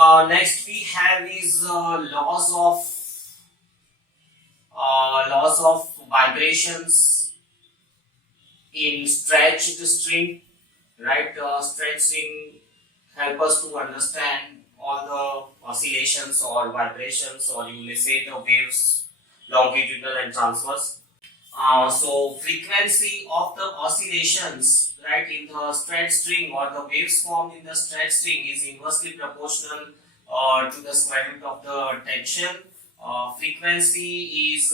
Next we have is laws of vibrations in stretched string, right? Stretched string help us to understand all the oscillations or vibrations, or you may say the waves, longitudinal and transverse. So frequency of the oscillations, right, in the stretched string or the waves formed in the stretched string is inversely proportional to the square root of the tension. Frequency is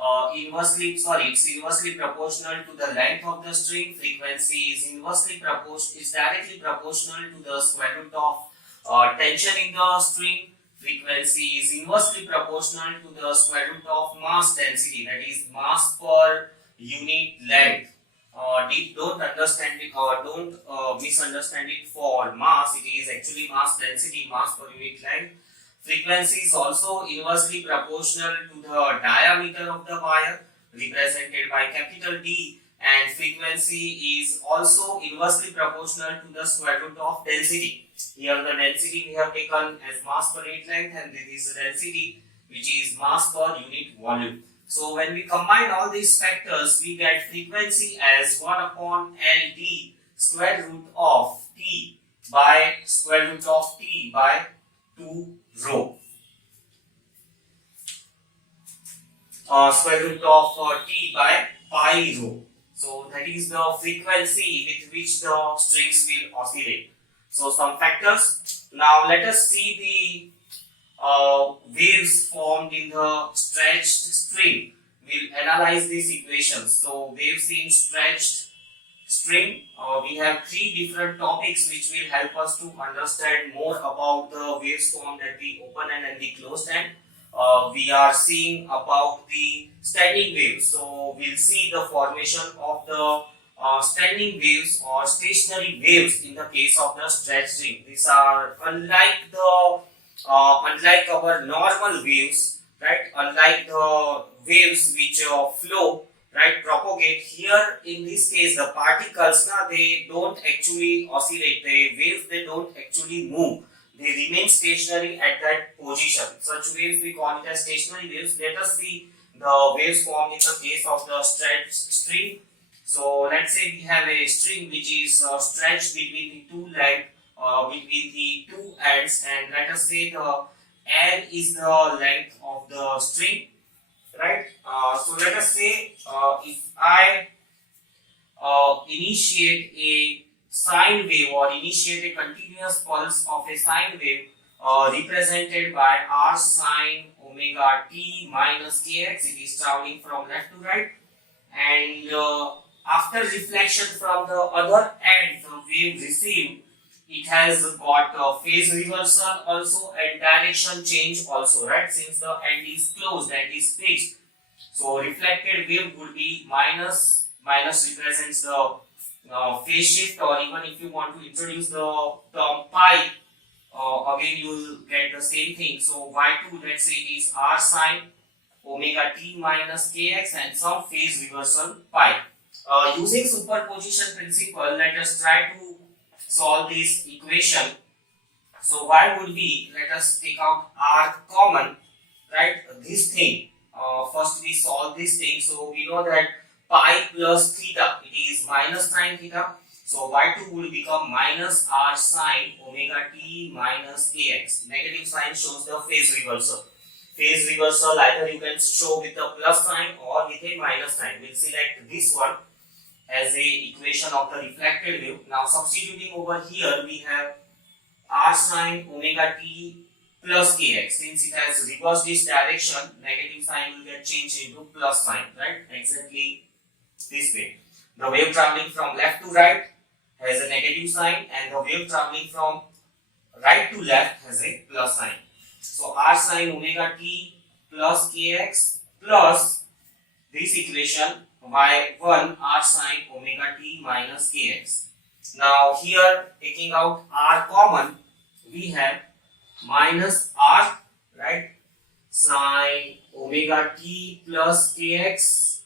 it's inversely proportional to the length of the string. Frequency is directly proportional to the square root of tension in the string. Frequency is inversely proportional to the square root of mass density, that is mass per unit length. Don't understand it or don't misunderstand it for mass. It is actually mass density, mass per unit length. Frequency is also inversely proportional to the diameter of the wire, represented by capital D, and frequency is also inversely proportional to the square root of density. Here the density we have taken as mass per unit length, and this is the density which is mass per unit volume. So when we combine all these factors, we get frequency as 1 upon LD square root of T by square root of T by 2 rho. Square root of T by pi rho. So that is the frequency with which the strings will oscillate. So some factors. Now let us see the waves formed in the stretched string. We'll analyze these equations. So waves in stretched string, we have three different topics which will help us to understand more about the waves formed at the open end and the closed end. We are seeing about the standing waves. So we'll see the formation of the standing waves or stationary waves in the case of the stretched string. These are unlike our normal waves, right? Unlike the waves which flow, right, propagate. Here in this case the particles they don't actually oscillate. The waves, they don't actually move. They remain stationary at that position. Such waves we call it as stationary waves. Let us see the waves formed in the case of the stretched string. So let's say we have a string which is stretched between the two legs, between the two ends, and let us say the L is the length of the string, right? So let us say if I initiate a sine wave or initiate a continuous pulse of a sine wave represented by r sine omega t minus kx, it is traveling from left to right, and after reflection from the other end, the wave received, it has got phase reversal also and direction change also, right? Since the end is closed and is fixed, so reflected wave would be minus represents the phase shift, or even if you want to introduce the term pi, again you will get the same thing. So y2, let's say it is r sine omega t minus kx and some phase reversal pi. Using superposition principle, let us try to solve this equation. So y would be, let us take out r common, right? This thing. First we solve this thing. So we know that pi plus theta, it is minus sine theta. So y2 would become minus r sine omega t minus kx. Negative sign shows the phase reversal. Phase reversal either you can show with a plus sign or with a minus sign. We'll select this one as a equation of the reflected wave. Now substituting over here, we have r sine omega t plus kx. Since it has reversed this direction, negative sign will get changed into plus sign, right? Exactly this way. The wave traveling from left to right has a negative sign, and the wave traveling from right to left has a plus sign. So r sine omega t plus kx plus this equation y1 r sine omega t minus kx. Now here, taking out r common, we have minus r, right, sine omega t plus kx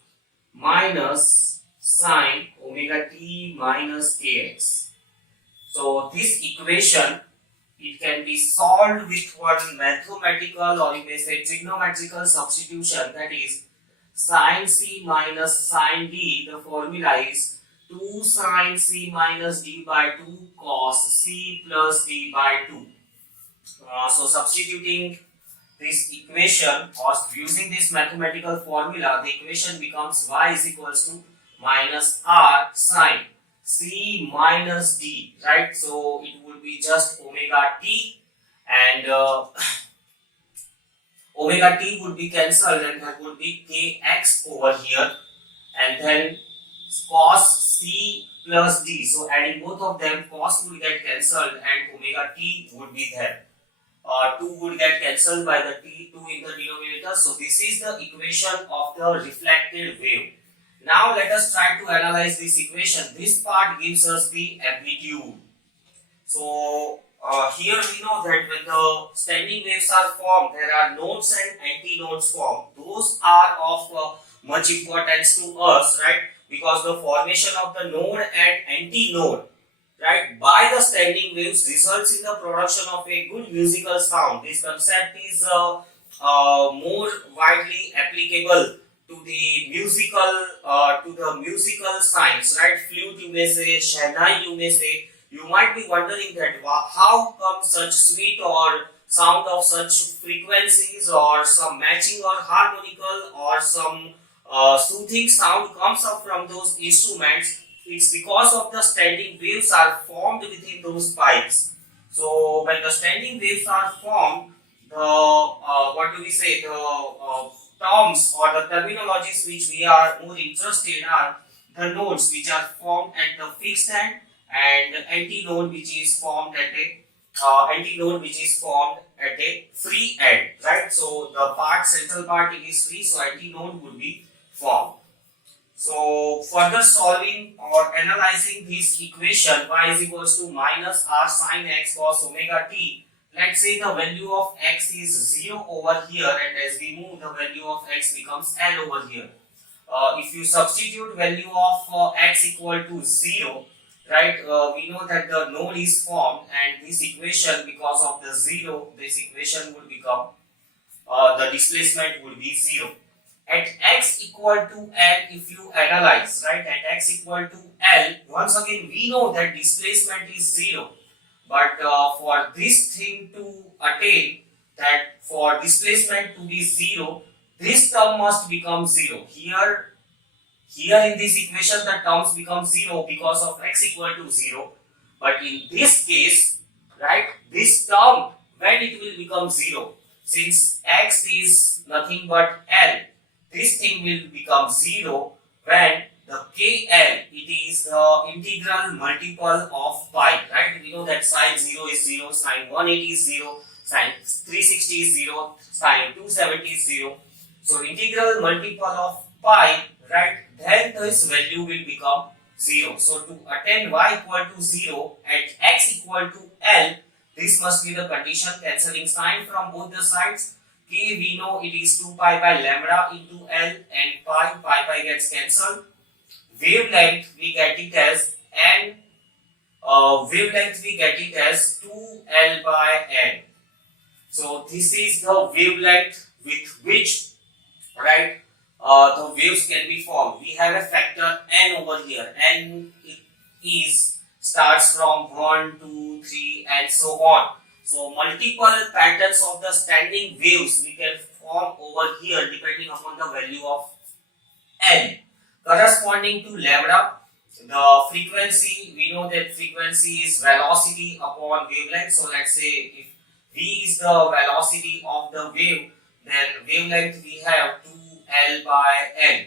minus sine omega t minus kx. So this equation it can be solved with one mathematical or you may say trigonometrical substitution, that is sin C minus sin D. The formula is 2 sin C minus D by 2 cos C plus D by 2. So substituting this equation or using this mathematical formula, the equation becomes y is equals to minus r sine C minus D, right? So it would be just omega t, and omega t would be cancelled, and that would be kx over here, and then cos C plus D. So adding both of them, cos would get cancelled and omega t would be there. 2 would get cancelled by the t2 in the denominator. So this is the equation of the reflected wave. Now let us try to analyze this equation. This part gives us the amplitude. So here we know that when the standing waves are formed, there are nodes and antinodes formed. Those are of much importance to us, right? Because the formation of the node and antinode, right, by the standing waves results in the production of a good musical sound. This concept is more widely applicable to the musical science, right? Flute you may say, shehnai you may say. You might be wondering that how come such sweet or sound of such frequencies or some matching or harmonical or some soothing sound comes up from those instruments. It's because of the standing waves are formed within those pipes. So when the standing waves are formed, the terms or the terminologies which we are more interested in are the nodes which are formed at the fixed end and the antinode which is formed at a free end, right? So the central part it is free, so antinode would be formed. So further solving or analyzing this equation, y is equals to minus r sin x cos omega t. Let's say the value of x is 0 over here, and as we move the value of x becomes L over here. If you substitute value of x equal to 0, right, we know that the node is formed, and this equation, because of the 0, this equation would become, the displacement would be 0. At x equal to L, if you analyze, right, at x equal to L, once again we know that displacement is 0. But for this thing to attain, that for displacement to be 0, this term must become 0. Here in this equation, the terms become 0 because of x equal to 0. But in this case, right, this term, when it will become 0, since x is nothing but L, this thing will become 0 when the KL, it is the integral multiple of pi, right? We know that sine 0 is 0, sine 180 is 0, sine 360 is 0, sine 270 is 0. So integral multiple of pi, right, then this value will become 0. So to attain y equal to 0 at x equal to L, this must be the condition, cancelling sine from both the sides. K we know it is 2 pi by lambda into L, and pi gets cancelled. Wavelength we get it as n. Wavelength we get it as 2L by n. So this is the wavelength with which, right, the waves can be formed. We have a factor n over here. N starts from 1, 2, 3 and so on. So multiple patterns of the standing waves we can form over here depending upon the value of n. Corresponding to lambda, the frequency, we know that frequency is velocity upon wavelength. So let's say if v is the velocity of the wave, then wavelength we have 2L by n.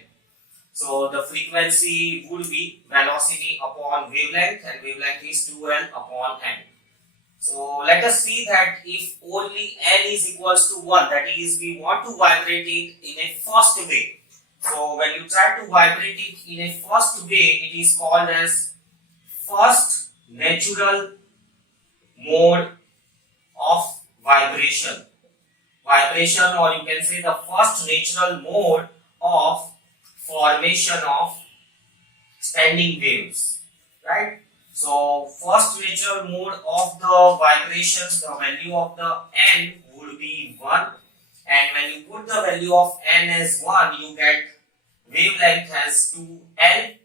So the frequency would be velocity upon wavelength, and wavelength is 2L upon n. So let us see that if only n is equals to 1, that is we want to vibrate it in a first way. So when you try to vibrate it in a first way, it is called as first natural mode of vibration. Vibration, or you can say the first natural mode of formation of standing waves, right? So first natural mode of the vibrations, the value of the n would be 1, and when you put the value of n as 1, you get wavelength as 2L,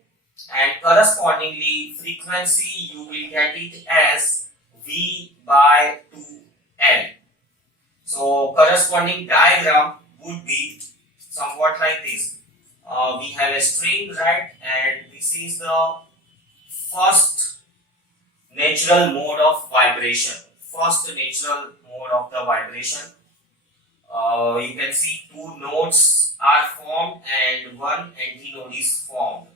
and correspondingly frequency you will get it as V by 2L. So corresponding diagram would be somewhat like this. We have a string, right, and this is the first natural mode of vibration. First natural mode of the vibration. You can see two nodes are formed and one antinode is formed.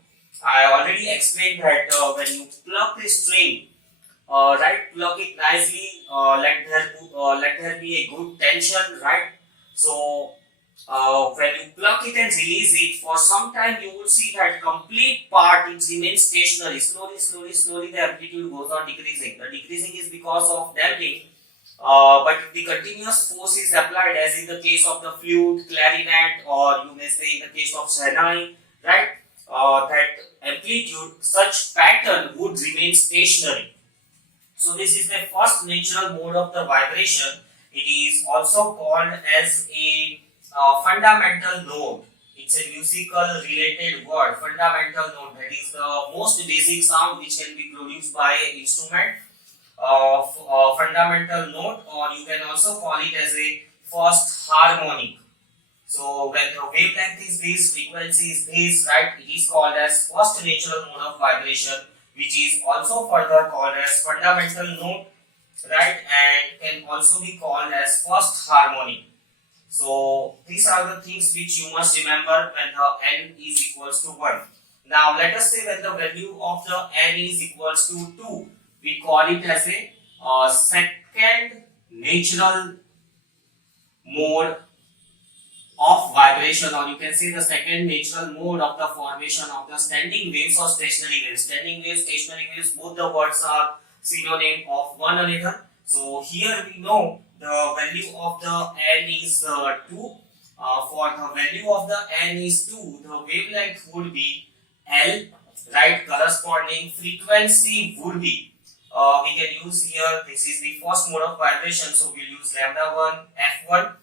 I already explained that when you pluck the string, right, pluck it nicely, let there be a good tension, right. So when you pluck it and release it, for some time you will see that complete part it remains stationary. Slowly the amplitude goes on decreasing. The decreasing is because of damping. But if the continuous force is applied, as in the case of the flute, clarinet, or you may say in the case of Shahnayi, right, that amplitude, such pattern would remain stationary. So this is the first natural mode of the vibration. It is also called as a fundamental node. It's a musical related word, fundamental node. That is the most basic sound which can be produced by an instrument of fundamental note, or you can also call it as a first harmonic. So when the wavelength is this, frequency is this, right, it is called as first natural mode of vibration, which is also further called as fundamental note, right, and can also be called as first harmonic. So these are the things which you must remember when the n is equals to 1. Now let us say when the value of the n is equals to 2, we call it as a second natural mode of vibration, or you can say the second natural mode of the formation of the standing waves or stationary waves. Standing waves, stationary waves, both the words are synonym of one another. So here we know the value of the n is 2. For the value of the n is 2, the wavelength would be L, right? Corresponding frequency would be, we can use here, this is the first mode of vibration, so we'll use lambda 1 f1,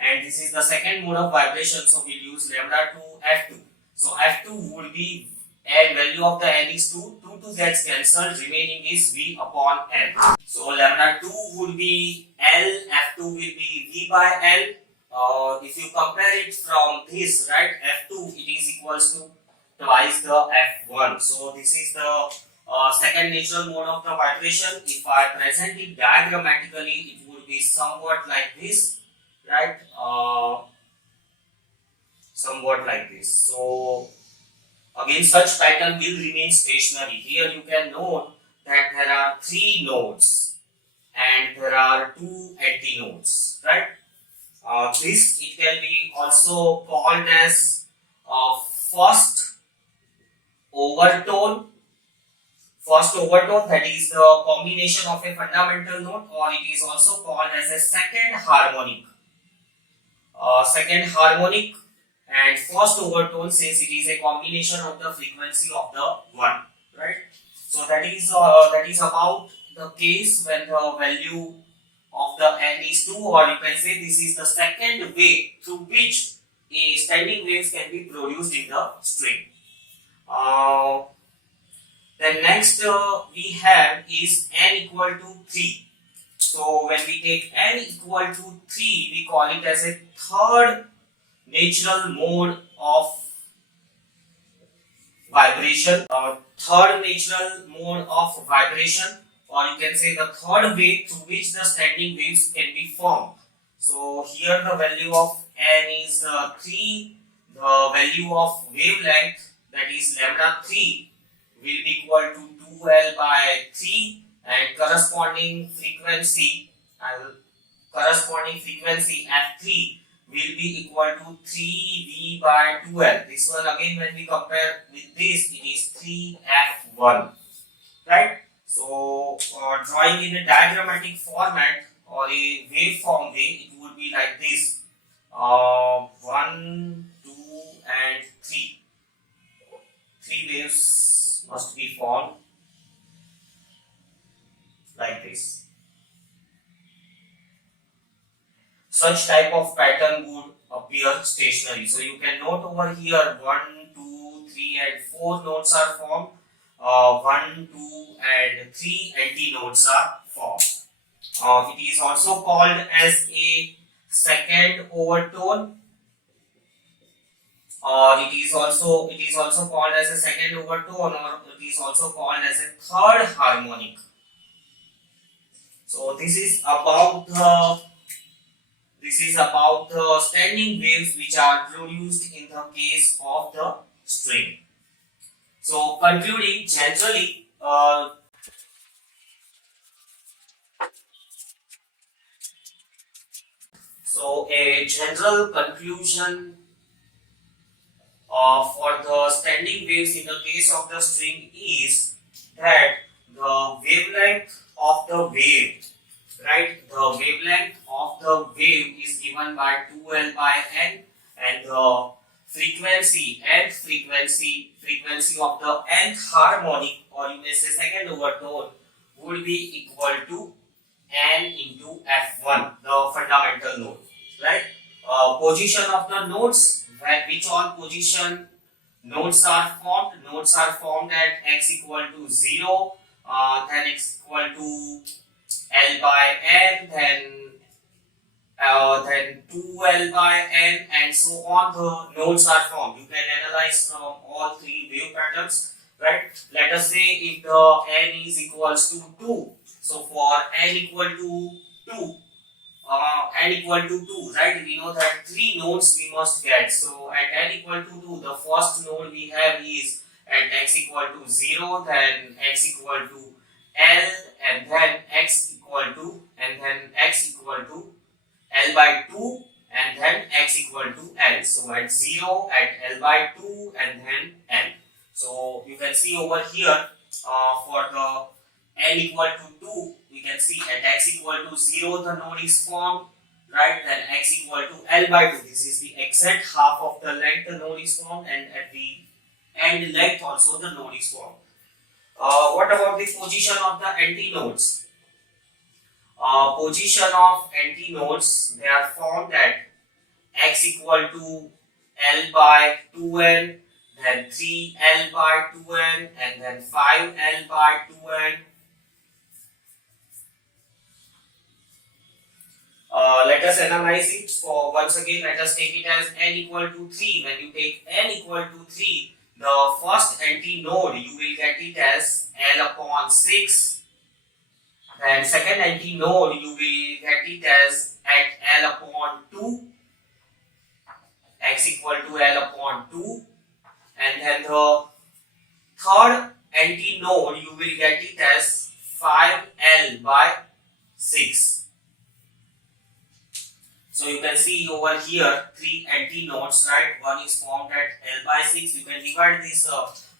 and this is the second mode of vibration, so we'll use lambda 2 f2. So f2 would be, and value of the n is 2, 2 gets cancelled, remaining is v upon l. So lambda 2 would be l, f2 will be v by l. If you compare it from this, right, f2 it is equals to twice the f1. So this is the second natural mode of the vibration. If I present it diagrammatically, it would be somewhat like this, right, somewhat like this. So again such pattern will remain stationary. Here you can note that there are 3 nodes and there are 2 antinodes, right. This it can be also called as first overtone. First overtone, that is the combination of a fundamental note, or it is also called as a second harmonic. Second harmonic and first overtone, since it is a combination of the frequency of the one, right. So that is about the case when the value of the n is 2, or you can say this is the second way through which a standing waves can be produced in the string. Then next we have is n equal to 3. So when we take n equal to 3, we call it as a third natural mode of vibration, or third natural mode of vibration, or you can say the third way through which the standing waves can be formed. So here the value of n is 3, the value of wavelength, that is lambda 3, will be equal to 2L by 3, and corresponding frequency f3 will be equal to 3V by 2L. This one again, when we compare with this, it is 3F1, right. So drawing in a diagrammatic format or a waveform way, it would be like this. 1, 2 and 3. 3 waves must be formed. like this. Such type of pattern would appear stationary. So you can note over here 1, 2, 3 and 4 notes are formed. 1, 2 and 3 anti-notes are formed. It is also called as a second overtone, or it is also called as a second overtone, or it is also called as a third harmonic. So this is about the standing waves which are produced in the case of the string. So concluding, generally, so a general conclusion for the standing waves in the case of the string is that the wavelength of the wave, right? The wavelength of the wave is given by 2L by N, and the frequency of the nth harmonic, or you may say second overtone, would be equal to N into F1, the fundamental node, right? Position of the nodes, where which all position nodes are formed. Nodes are formed at x equal to 0, then x equal to L by N, then 2L by N, and so on. The nodes are formed. You can analyze from all three wave patterns, right? Let us say if the N is equals to 2. So for N equal to 2, N equal to 2, right? We know that 3 nodes we must get. So at N equal to 2, the first node we have is at x equal to 0, then x equal to L, and then x equal to L by 2, and then x equal to L. So at 0, at L by 2, and then L. So you can see over here, for the N equal to 2, we can see at x equal to 0 the node is formed, right? Then x equal to L by 2, this is the exact half of the length the node is formed, and at the end length also the node is formed. What about the position of the antinodes? Position of antinodes, they are formed at x equal to L by 2n, then 3L by 2n, and then 5L by 2n. Let us analyze it. For once again, let us take it as n equal to 3. When you take n equal to 3, the first antinode you will get it as L upon 6. And second antinode you will get it as at L upon 2, x equal to L upon 2. And then the third antinode you will get it as 5L by 6. So you can see over here 3 antinodes, right? One is formed at L by 6. You can divide this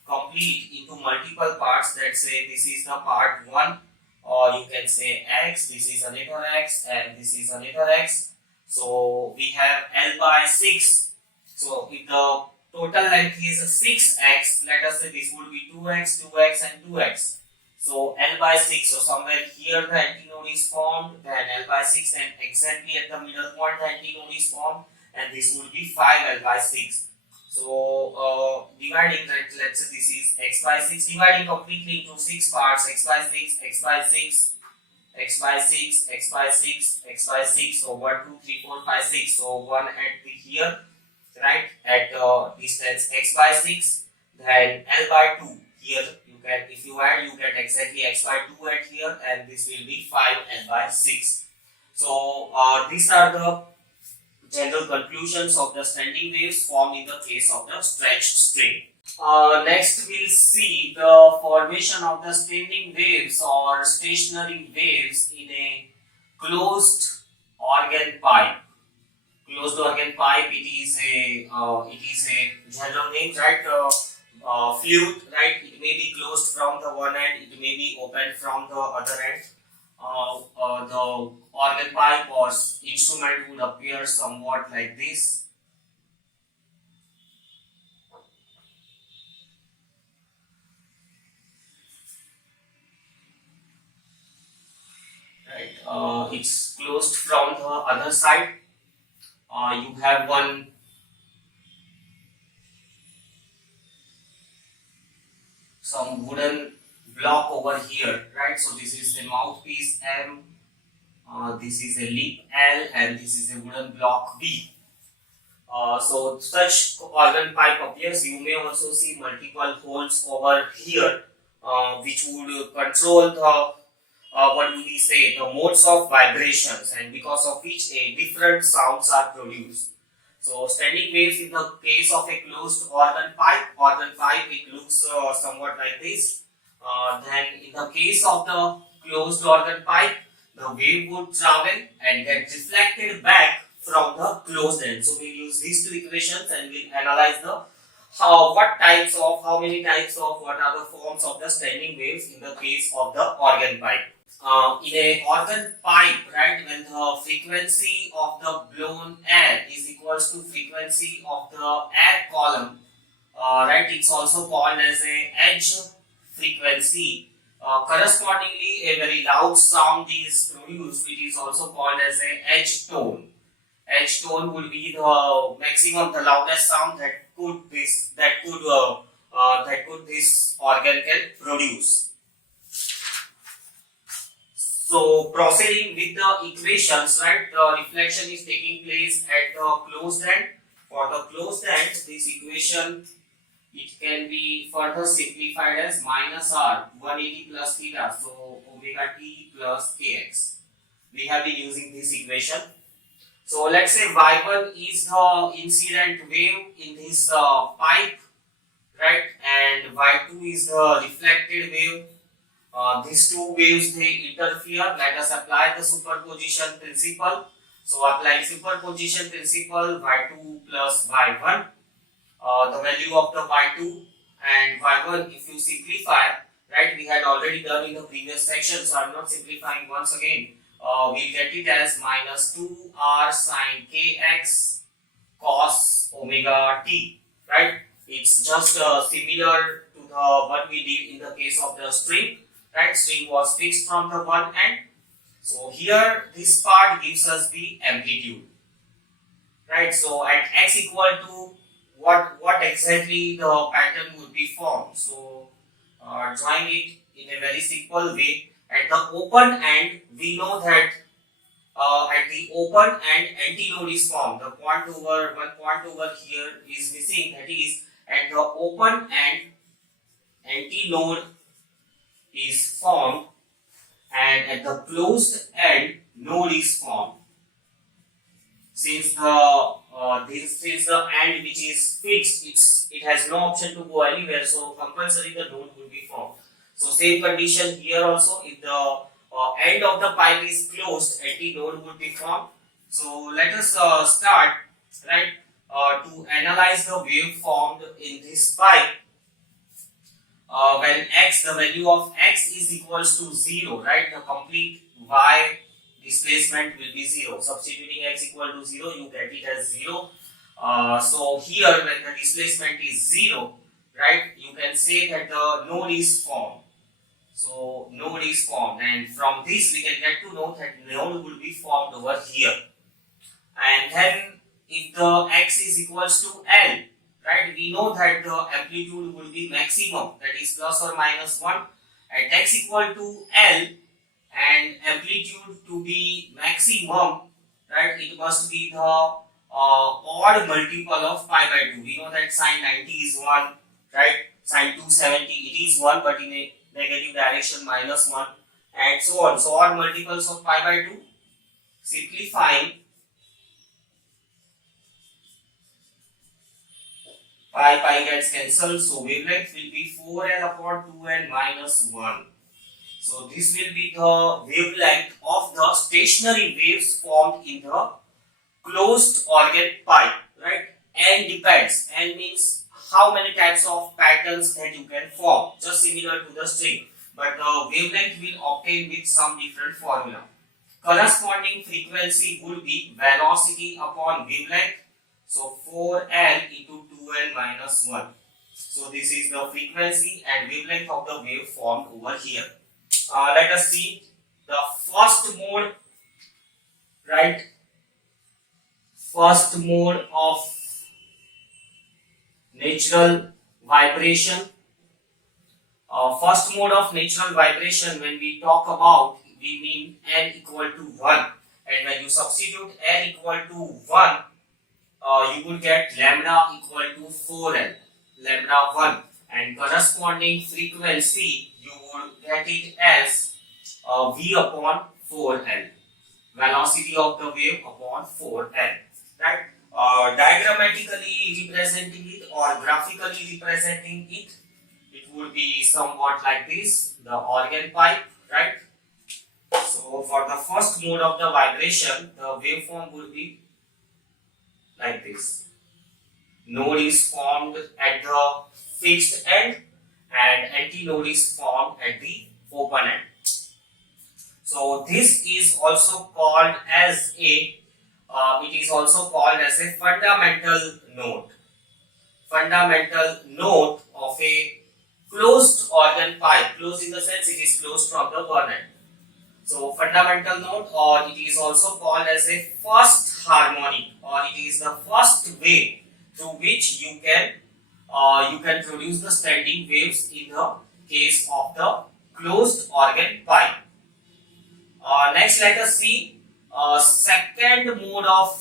complete into multiple parts. Let's say this is the part 1, or you can say x, this is another x, and this is another x. So we have L by 6. So if the total length is 6x, let us say this would be 2x, 2x, and 2x. So L by 6, so somewhere here the antinode is formed, then L by 6, and exactly at the middle point the antinode is formed, and this would be 5L by 6. So dividing that, let's say this is x by 6, dividing completely into 6 parts, x by 6, x by 6, x by 6, x by 6, x by 6. So 1, 2, 3, 4, 5, 6. So 1 at the here, right, at distance x by 6, then L by 2. Here you can, if you add, you get exactly x by 2 at here, and this will be 5L by 6. So these are the general conclusions of the standing waves formed in the case of the stretched string. Next we'll see the formation of the standing waves or stationary waves in a closed organ pipe. Closed organ pipe, it is a general name, right? Flute, right? It may be closed from the one end, it may be opened from the other end. The organ pipe or instrument would appear somewhat like this. it's closed from the other side. You have some wooden block over here, right? So this is the mouthpiece M, this is a lip L, and this is a wooden block B. So such organ pipe appears. You may also see multiple holes over here, which would control the what do we say, the modes of vibrations, and because of which a different sounds are produced. So standing waves in the case of a closed organ pipe it looks somewhat like this. Then in the case of the closed organ pipe, the wave would travel and get reflected back from the closed end. So we use these two equations and we'll analyze the how many types of, what are the forms of the standing waves in the case of the organ pipe. In a organ pipe, right, when the frequency of the blown air is equals to frequency of the air column, right, it's also called as a edge frequency. Correspondingly, a very loud sound is produced, which is also called as a edge tone. Edge tone will be the maximum, the loudest sound that could this organ can produce. So proceeding with the equations, right, the reflection is taking place at the closed end. For the closed end, this equation, it can be further simplified as minus r 180 plus theta, so omega t plus kx. We have been using this equation. So let's say y1 is the incident wave in this pipe, right, and y2 is the reflected wave. These two waves, they interfere. Let us apply the superposition principle. So applying superposition principle, y2 plus y1, the value of the y2 and y1, if you simplify, right, we had already done in the previous section, so I am not simplifying once again. We get it as minus 2r sine kx cos omega t, right? It's just similar to the what we did in the case of the string, right? String was fixed from the one end. So here this part gives us the amplitude, right? So at x equal to what exactly the pattern would be formed. So drawing it in a very simple way, at the open end we know that at the open end anti-load is formed. The one point over here is missing, that is at the open end anti-load is formed, and at the closed end node is formed. Since the end which is fixed, it has no option to go anywhere, so compulsory the node will be formed. So same condition here also, if the end of the pipe is closed, anti-node would be formed. So let us start, right, to analyze the wave formed in this pipe. When x, the value of x is equals to 0, right, the complete y displacement will be 0. Substituting x equal to 0, you get it as 0. So here when the displacement is 0, right, you can say that the node is formed. So node is formed, and from this we can get to know that node will be formed over here. And then if the x is equals to L, right, we know that the amplitude will be maximum, that is plus or minus 1. At x equal to L and amplitude to be maximum, right, it must be the odd multiple of pi by 2. We know that sine 90 is 1, right, sine 270 it is 1, but in a negative direction minus 1, and so on. So odd multiples of pi by 2. Simplifying, pi gets cancelled, so wavelength will be 4l upon 2n minus 1. So this will be the wavelength of the stationary waves formed in the closed organ pipe, right? N depends. N means how many types of patterns that you can form, just similar to the string, but the wavelength will obtain with some different formula. Corresponding frequency would be velocity upon wavelength, so 4l into 2n minus 1. So this is the frequency and wavelength of the wave formed over here. Let us see the first mode right? First mode of natural vibration. First mode of natural vibration, when we talk about, we mean n equal to 1. And when you substitute n equal to 1, you would get lambda equal to 4l, lambda 1. And corresponding frequency, you would get it as v upon 4l, velocity of the wave upon 4l, right? Diagrammatically representing it or graphically representing it, it would be somewhat like this, the organ pipe, right? So for the first mode of the vibration, the waveform would be like this. Node is formed at the fixed end and antinode is formed at the open end. So this is also called as a fundamental node. Fundamental node of a closed organ pipe. Closed in the sense it is closed from the one end. So fundamental node, or it is also called as a first harmonic, or it is the first way through which you can produce the standing waves in the case of the closed organ pipe. Next, let us see second mode of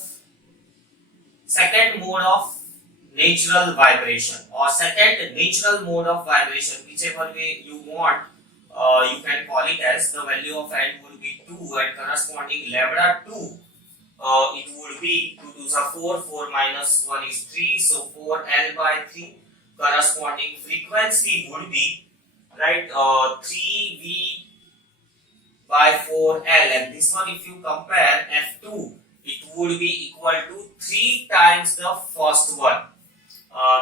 natural vibration, or second natural mode of vibration, whichever way you want. You can call it as the value of n would be 2 and corresponding lambda 2. It would be 2 to the 4, 4 minus 1 is 3, so 4l by 3. Corresponding frequency would be, right, 3v by 4l, and this one, if you compare f2, it would be equal to 3 times the first one.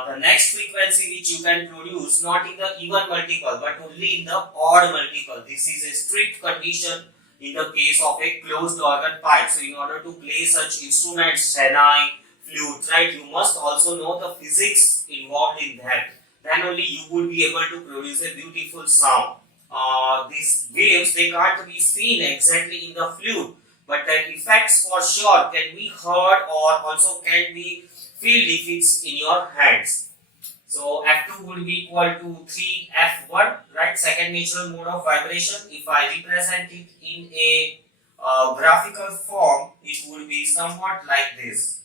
The next frequency which you can produce, not in the even multiple but only in the odd multiple. This is a strict condition in the case of a closed organ pipe. So in order to play such instruments, Chennai, flute, right, you must also know the physics involved in that. Then only you would be able to produce a beautiful sound. These waves, they can't be seen exactly in the flute, but the effects for sure can be heard or also can be feel if it's in your hands. So F2 would be equal to 3F1, right? Second natural mode of vibration. If I represent it in a graphical form, it would be somewhat like this.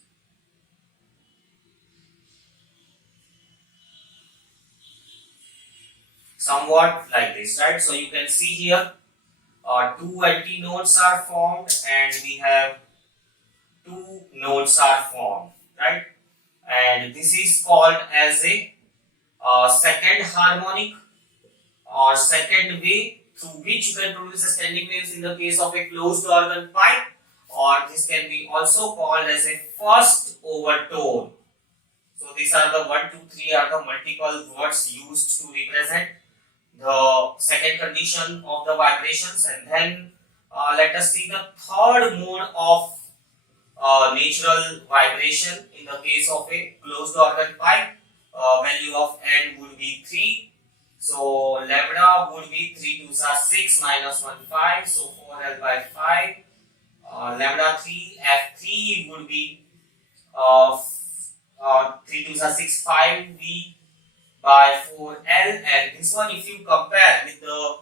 Somewhat like this, right? So you can see here, two antinodes are formed and we have two nodes are formed, right? And this is called as a second harmonic or second way through which you can produce a standing waves in the case of a closed organ pipe, or this can be also called as a first overtone. So these are the 1, 2, 3 are the multiple words used to represent the second condition of the vibrations, and then let us see the third mode of natural vibration in the case of a closed organ pipe. Value of n would be 3, so lambda would be 3 to 6 minus 1 5, so 4l by 5. Lambda 3 f3 would be 3 to 6 5v by 4l, and this one, if you compare with the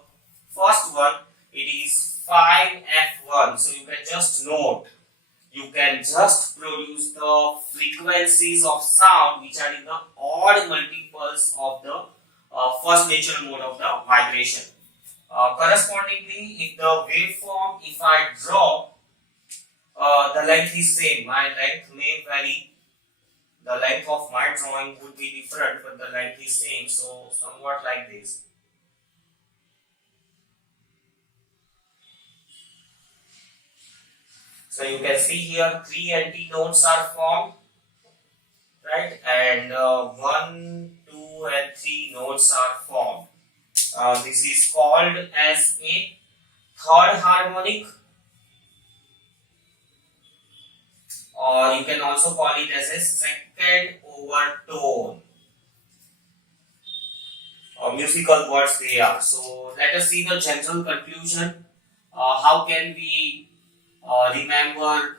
first one, it is 5f1. So you can just note, you can just produce the frequencies of sound which are in the odd multiples of the first natural mode of the vibration. Correspondingly, if the waveform, if I draw, the length is same. My length may vary. The length of my drawing would be different, but the length is same. So somewhat like this. So you can see here 3 antinodes are formed, right? And 1, 2, and 3 nodes are formed. This is called as a third harmonic, or you can also call it as a second overtone. Musical words they are. So let us see the general conclusion. How can we remember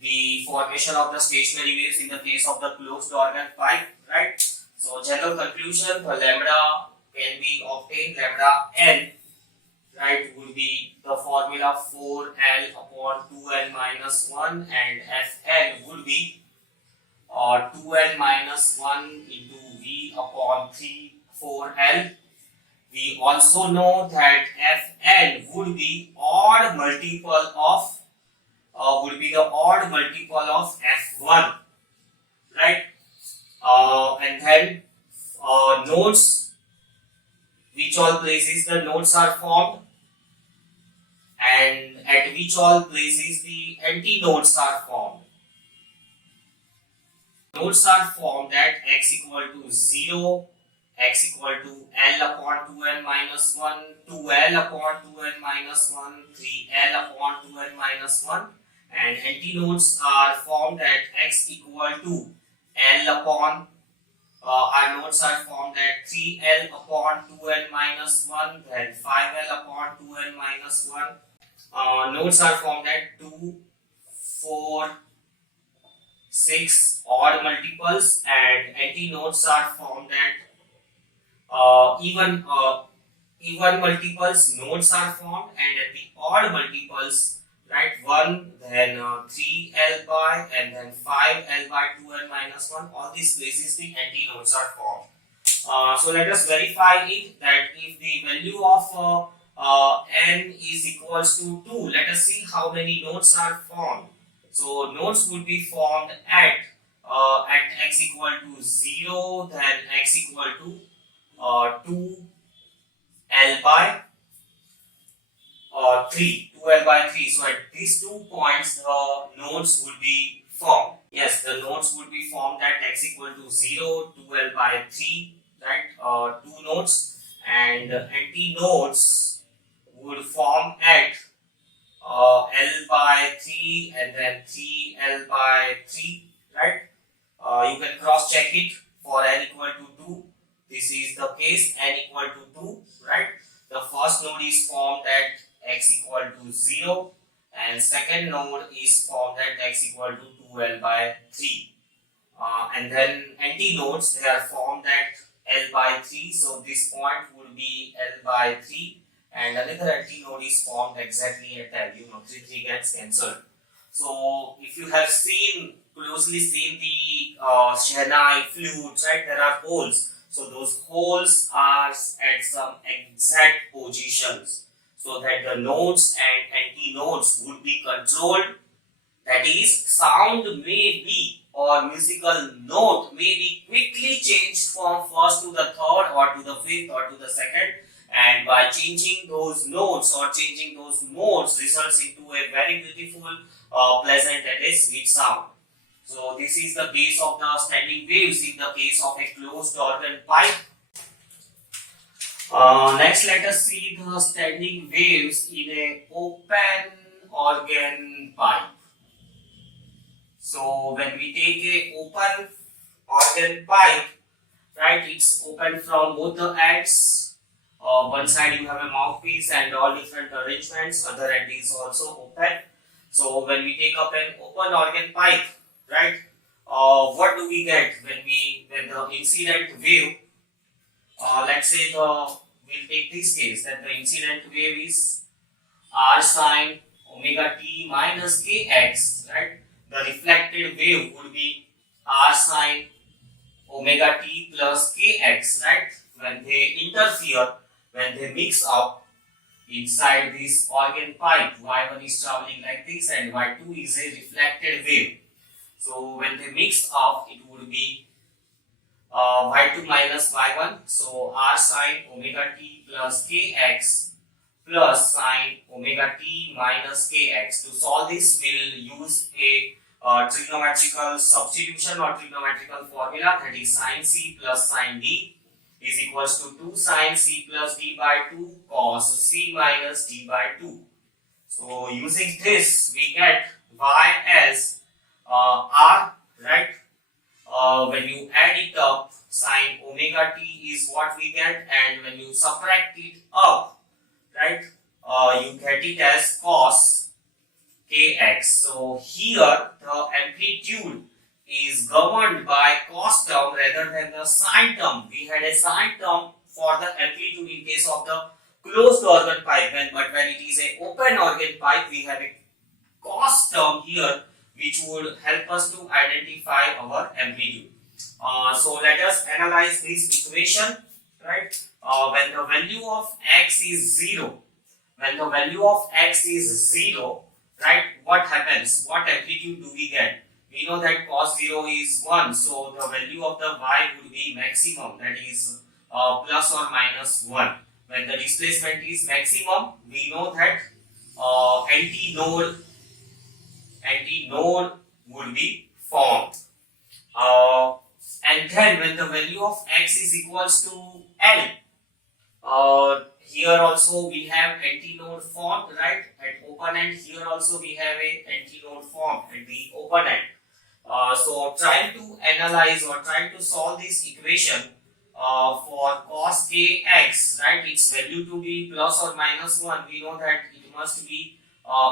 the formation of the stationary waves in the case of the closed organ pipe, right? So general conclusion, the lambda can be obtained, lambda n, right, would be the formula 4L upon 2N minus 1, and Fn would be 2N minus 1 into V upon 3 4L. We also know that Fn would be odd multiple of F1, right? And then nodes, which all places the nodes are formed, and at which all places the antinodes are formed. Nodes are formed at x equal to 0, x equal to L upon 2n minus 1, 2L upon 2n minus 1, 3L upon 2n minus 1, and antinodes are formed at x equal to L upon our nodes are formed at 3L upon 2n minus 1, then 5L upon 2n minus 1. Nodes are formed at 2, 4, 6 odd multiples, and antinodes are formed at even multiples. Nodes are formed, and at the odd multiples, right, 1, then 3L by, and then 5L by 2n minus 1, all these places the antinodes are formed. So let us verify it, that if the value of n is equals to 2, let us see how many nodes are formed. So nodes would be formed at x equal to 0, then x equal to 2L by 3, 2L by 3. So at these 2 points, the nodes would be formed. Yes, the nodes would be formed at x equal to 0, 2L by 3, right? 2 nodes, and antinodes would form at L by 3 and then 3L by 3, right? You can cross check it for n equal to 2. This is the case, n equal to 2, right? The first node is formed at x equal to 0, and second node is formed at x equal to 2L by 3. And then antinodes, they are formed at L by 3, so this point would be L by 3, and another antinode is formed exactly at L. 3 gets cancelled. So if you have closely seen the Shehnai flutes, right, there are holes. So those holes are at some exact positions, so that the nodes and antinodes would be controlled. That is, sound may be, or musical note may be quickly changed from first to the third, or to the fifth, or to the second, and by changing those notes or changing those modes results into a very beautiful, pleasant and a sweet sound. So this is the case of the standing waves in the case of a closed organ pipe. Next, let us see the standing waves in a open organ pipe. So when we take a open organ pipe, right, it's open from both the ends. One side you have a mouthpiece and all different arrangements, other end is also open. So when we take up an open organ pipe, right, what do we get when the incident wave, let's say we'll take this case, that the incident wave is r sine omega t minus kx, right? The reflected wave would be r sine omega t plus kx, right? When they interfere, when they mix up inside this organ pipe, y1 is traveling like this and y2 is a reflected wave. So when they mix up, it would be y2 minus y1. So r sine omega t plus kx plus sine omega t minus kx. To solve this, we'll use a trigonometrical substitution or trigonometrical formula, that is sine c plus sine d is equals to 2 sine c plus d by 2 cos c minus d by 2. So using this, we get y as r, right? When you add it up, sine omega t is what we get, and when you subtract it up, right, you get it as cos kx. So here the amplitude is governed by cos term rather than the sine term. We had a sine term for the amplitude in case of the closed organ pipe, but when it is a open organ pipe, we have a cos term here which would help us to identify our amplitude. So let us analyze this equation, right? When the value of x is 0, when the value of x is 0, right, what happens? What amplitude do we get? We know that cos 0 is 1, so the value of the y would be maximum, that is plus or minus 1. When the displacement is maximum, we know that anti-node would be formed. Uh, and then when the value of x is equals to L, here also we have anti-node formed, right? At open end, here also we have a anti-node formed at the open end. So trying to analyze or trying to solve this equation for cos kx, right? Its value to be plus or minus 1. We know that it must be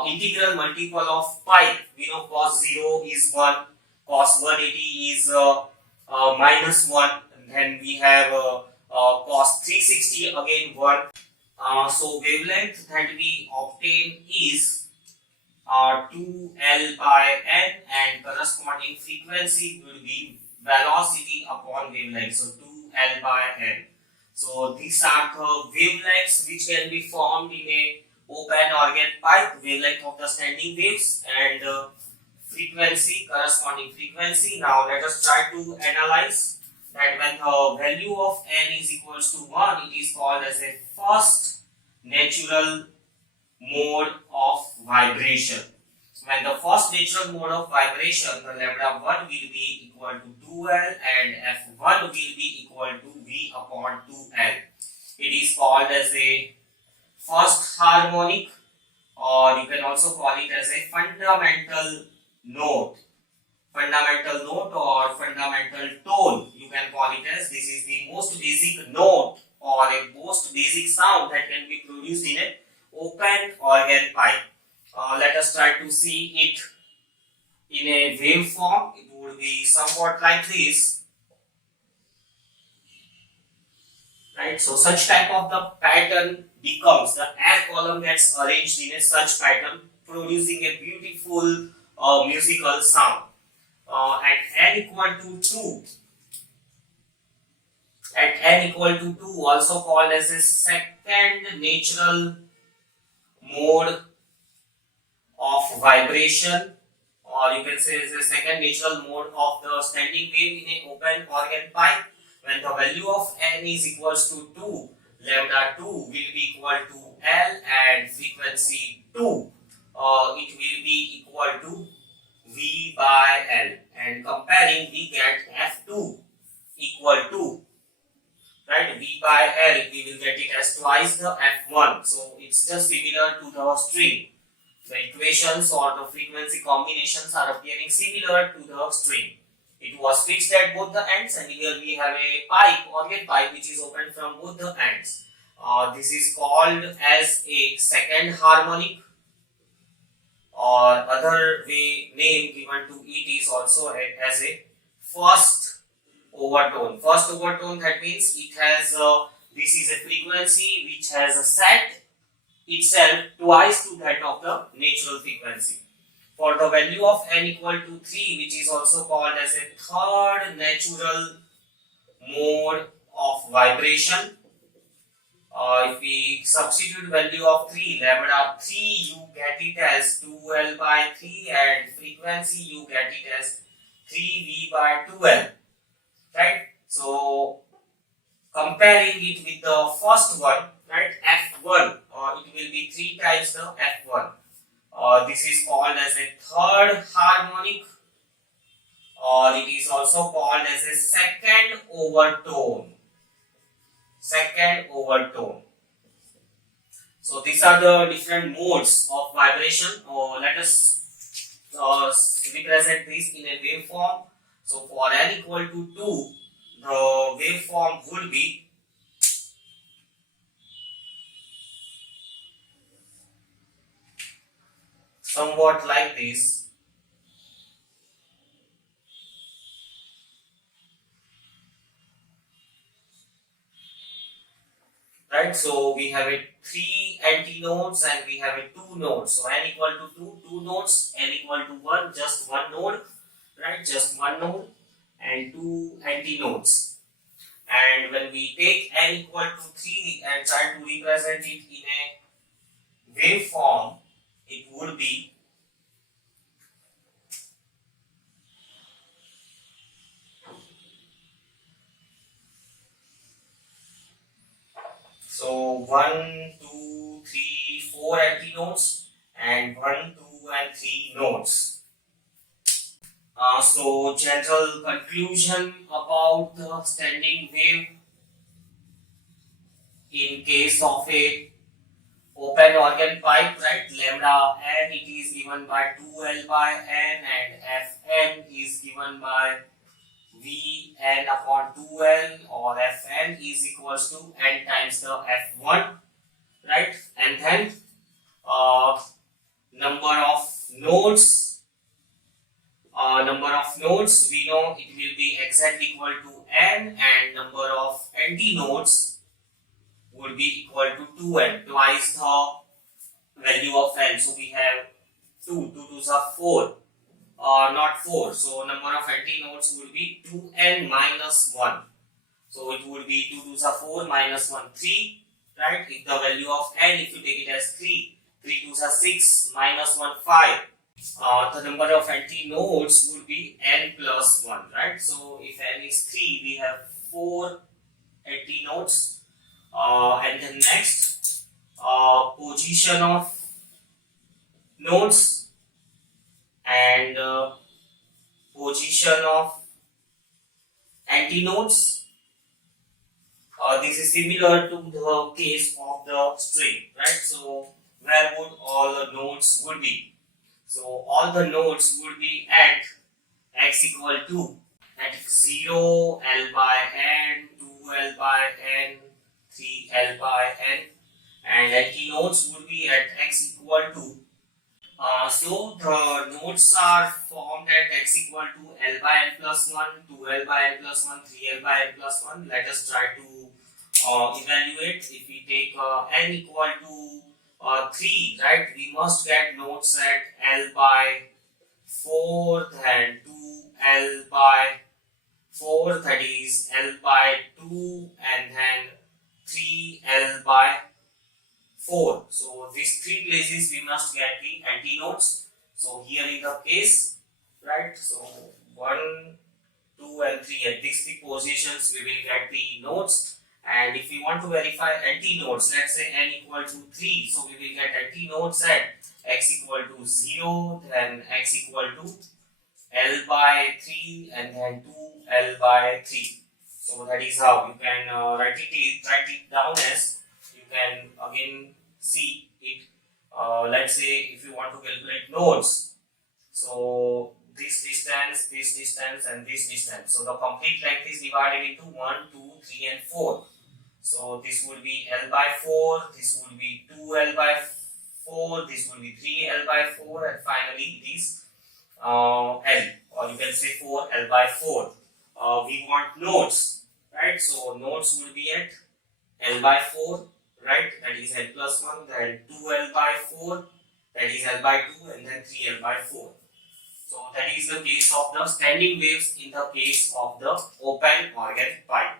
integral multiple of pi. We know cos 0 is 1, cos 180 is minus 1, and then we have cos 360 again 1. So wavelength that we obtain is 2L by n, and corresponding frequency will be velocity upon wavelength. So 2L by n. So these are the wavelengths which can be formed in a open organ pipe, wavelength of the standing waves, and frequency, corresponding frequency. Now let us try to analyze that. When the value of n is equals to 1, it is called as a first natural mode of vibration. When the first natural mode of vibration, the lambda 1 will be equal to 2L and F1 will be equal to V upon 2L. It is called as a first harmonic, or you can also call it as a fundamental note. Fundamental note or fundamental tone, you can call it as. This is the most basic note or a most basic sound that can be produced in an open organ pipe. Let us try to see it in a waveform. It would be somewhat like this, right? So such type of the pattern becomes, the air column gets arranged in a such pattern, producing a beautiful musical sound. At n equal to 2, at n equal to 2, also called as a second natural mode of vibration, or you can say is a second natural mode of the standing wave in a open organ pipe. When the value of n is equals to 2, lambda 2 will be equal to L and frequency 2, it will be equal to V by L, and comparing we get F2 equal to, right, V by L, we will get it as twice the F1. So it's just similar to the string. The equations or the frequency combinations are appearing similar to the string. It was fixed at both the ends, and here we have a pipe, organ pipe, which is open from both the ends. This is called as a second harmonic, or other way name given to it is also as a first overtone. First overtone, that means it has this is a frequency which has a set itself twice to that of the natural frequency. For the value of n equal to 3, which is also called as a third natural mode of vibration, if we substitute value of 3, lambda 3, you get it as 2L by 3, and frequency you get it as 3V by 2L, right? So comparing it with the first one, right, F1, it will be 3 times the F1. This is called as a third harmonic, or it is also called as a second overtone. Second overtone. So these are the different modes of vibration. Let us represent this in a waveform. So for n equal to 2, the waveform would be somewhat like this, right? So we have it three antinodes and we have it two nodes. So n equal to 2, two nodes, n equal to 1, just one node, right? Just one node and two antinodes. And when we take n equal to 3 and try to represent it in a waveform, it would be so 1, 2, 3, 4 antinodes and 1, 2 and 3 nodes. So general conclusion about the standing wave in case of a open organ pipe, right? Lambda n it is given by 2L by n and Fn is given by Vn upon 2L, or Fn is equals to n times the F1, right? And then uh, number of nodes we know it will be exactly equal to n, and number of antinodes would be equal to 2n, twice the value of n. So we have 2 to the 4, not 4. So number of antinodes would be 2n minus 1. So it would be 2 to the 4 minus 1, 3, right? If the value of n, if you take it as 3, 3 to the 6 minus 1, 5. The number of antinodes would be n plus 1, right? So if n is 3, we have 4 antinodes. And then next, position of nodes and position of antinodes. This is similar to the case of the string, right? So where would all the nodes would be? So all the nodes would be at x equal to at 0, L by n, 2L by n, 3L by n, and antinodes would be at x equal to. So the nodes are formed at x equal to L by n plus 1, 2L by n plus 1, 3L by n plus 1. Let us try to evaluate. If we take n equal to 3, right, we must get nodes at L by 4, then 2L by 4, that is L by 2, and then 3L by 4. So these three places we must get the antinodes. So here in the case, right, so 1, 2 and 3, at these three positions we will get the nodes. And if we want to verify antinodes, let's say n equal to 3, so we will get antinodes at x equal to 0, then x equal to L by 3, and then 2L by 3. So that is how you can write it down as, you can again see it. Let's say if you want to calculate nodes, so this distance and this distance. So the complete length is divided into 1, 2, 3 and 4. So this would be L by 4, this would be 2L by 4, this would be 3L by 4, and finally it is L, or you can say 4L by 4. We want nodes, right? So nodes would be at L by 4, right? That is L plus 1, then 2L by 4, that is L by 2, and then 3L by 4. So that is the case of the standing waves in the case of the open organ pipe.